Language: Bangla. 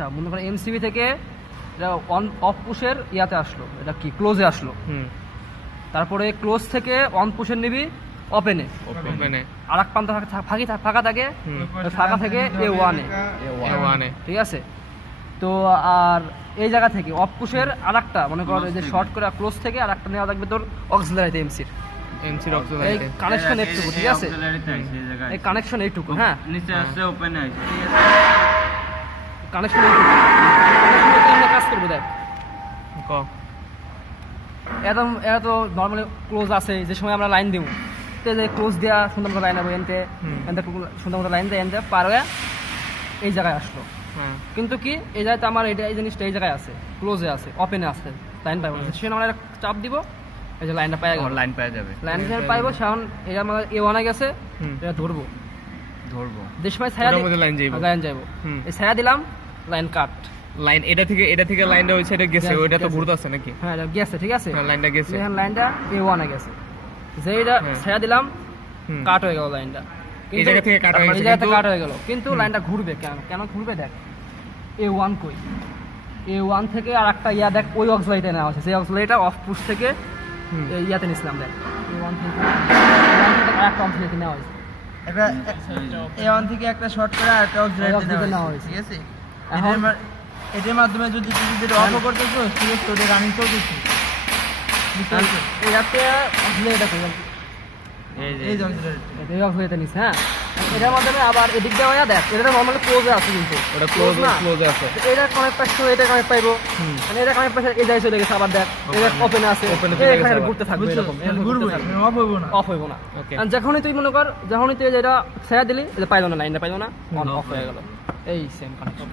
আচ্ছা মনে করেন এমসিবি থেকে এটা অন অফ পুশের ইয়াতে আসলো, এটা কি ক্লোজে আসলো, তারপরে ক্লোজ থেকে অন পুশের নিবি ওপেনে, আর এক প্রান্ত ফাঁকা থাকে, ফাঁকা থেকে A1 ঠিক আছে। তো আর এই জায়গা থেকে অফ পুশের আর একটা মনে কর যে শর্ট করে ক্লোজ থেকে আর একটা নেওয়া থাকবে তোর অক্সিলারিতে এমসির এই কানেকশন এইটুকু, ঠিক আছে, এই কানেকশন এইটুকু, হ্যাঁ নিচে আসছে ওপেন আছে, ঠিক আছে, কানেকশন এইটুকু, কানেকশন কাজ করবে দেখ একদম। এরা তো নর্মালি ক্লোজ আছে, যে সময় আমরা লাইন দিব তো যে ক্লোজ দেওয়া সুন্দর মতো লাইন হবে, এনতে সুন্দর মতো লাইন দেয়, এনতে পার হয়ে এই জায়গায় আসলো। কিন্তু কি এই জায়গায় তো আমার এটা এই জিনিসটা এই জায়গায় আছে, ক্লোজে আছে, ওপেনে আছে, লাইন পাইবো না, সে আমরা চাপ দিব, এই যে লাইনটা পাই গেল, লাইন পাওয়া যাবে, লাইন পাইবো। সেখন এটা আমাদের A1 গেছে, এটা ধরবো যে সময় ছায়া লাইন যাইবো, এই ছায়া দিলাম, লাইন কাট, লাইন এটা থেকে লাইনটা হইছে, এটা গেছে, ওইটা তো ঘুরতে আছে নাকি? হ্যাঁ এটা গেছে, ঠিক আছে, লাইনটা গেছে, এখন লাইনটা A1 গেছে, যে এটা ছায়া দিলাম, কাট হয়ে গেল লাইনটা, এই জায়গা থেকে কাট হয়ে গেছে, এই জায়গা থেকে কাট হয়ে গেল, কিন্তু লাইনটা ঘুরবে কেন ঘুরবে দেখ, A1 কই, A1 থেকে আর একটা ইয়া দেখ, ওই অক্সিলারিতে নেওয়া হয়েছে, সেই অক্সিলারিটা অফ পুশ থেকে ইয়াতে নিছিলাম দেখ, A1 থেকে আরেকটা অক্সিলারিতে নেওয়া হয়েছে, একটা A1 থেকে একটা শর্ট করে আর একটা অক্সিলারিতে নেওয়া হয়েছে, ঠিক আছে। এটার মাধ্যমে যদি তুই যেটা অফ করতেছো ঠিক আছে, ওটা রানিং চলতেছে, এটাতে অক্সিলারিটা কই, এই যে অক্সিলারি এই অক্সিলারিতে নিছে, হ্যাঁ এটার মাধ্যমে আবার এদিক দিয়ে হয়ে দেখ, এটা নরমালি ক্লোজে আছে, কিন্তু ওটা ক্লোজে আছে, এটা কানেক্ট পাইছো, এটা কানেক্ট পাইবো, মানে এটা কানেক্ট পাইছে, এই জায়গায় চলে গেছে, আবার দেখ এটা ওপেনে আছে, এখানে ঘুরতে থাকবে, এরকম ঘুরবে, অফ হইব না, অফ হইব না। আর যখনই তুই মনে কর, যখনই তুই যেটা ছায়া দিলি, এটা পাইলো না, লাইনটা পাইলো না, অন অফ হয়ে গেল, এই সেম কানেকশন।